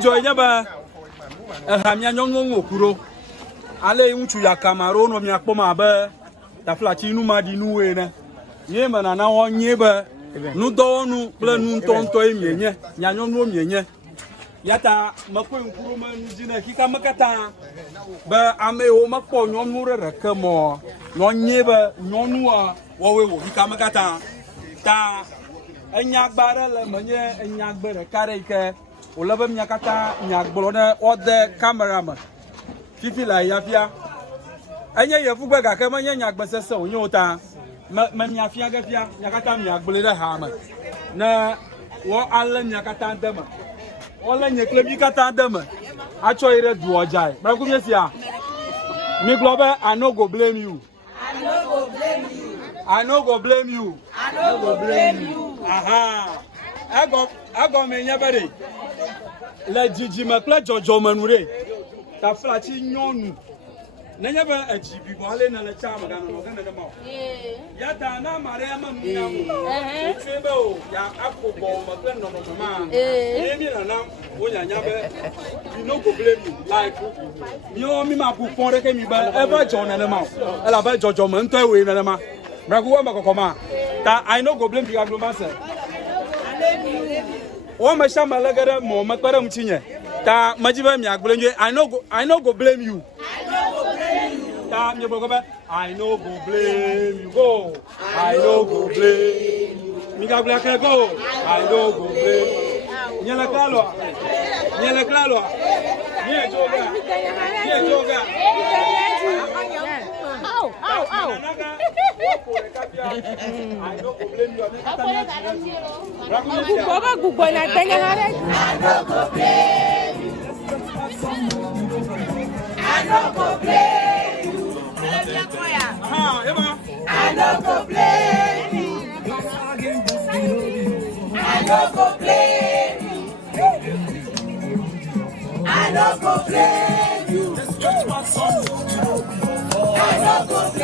joy nyaba hamya nyongo ngokuro ale unchu ya Cameroon o mi akpoma ba ta flachi nu ma di nu we na nye mana na onye ba nu do nu ple nu tonto emienye nya nyonu omienye yata makwe nkuru ma nu jina kika makata ba ame o makpo nyonu re kemo no nye ba nyonu a wo we wo kika makata ta enyagbara le menye enyagbere kareke o lebe miakata nyagboro ne ode cameraman fifi la yafia enye yefugbe ga ke menye nyagbesese onye ota me miafia ga fia nyakata miagbole de ha ma na wo alle nyakata dema ole nyekle bi kata dema acho ire du ojai bra ku mesia mi globe I no go blame you. I no go blame you. I no go blame you. I no go blame you. Aha. Ago me nyabare. La jiji makla jojo manure. Ta flachi nyonu. Na nyaba ajibi bo ale na la chama ga no ga na ma. Ya ta na mare ama mu na mu. Tebe o ya akobo makla no no ma. Mi na na onya nyabe. You no go blame you. Like mi o mi ma bu fon re ke mi ba ever jona na ma. Ela ba jojo man to we na ma. Braguwa makokoma. Ta I no go blame the agro sir. O ma shama lagara mo makpara mchinye. Ta majiba mi agbole I no go blame you. I no go blame you. Ta mi bogoba I no go blame you. Go. I no go blame you. Mi gabla ka go. I no go blame. Nyela klalo. Nyela klalo. Nye joga. Nye joga. Ow, ow, ow. I no go blame you. Baba gugu na tanya hare. I no go blame you. I no go blame you. I no go blame you. I no go blame you. I no go blame you. I no go blame you.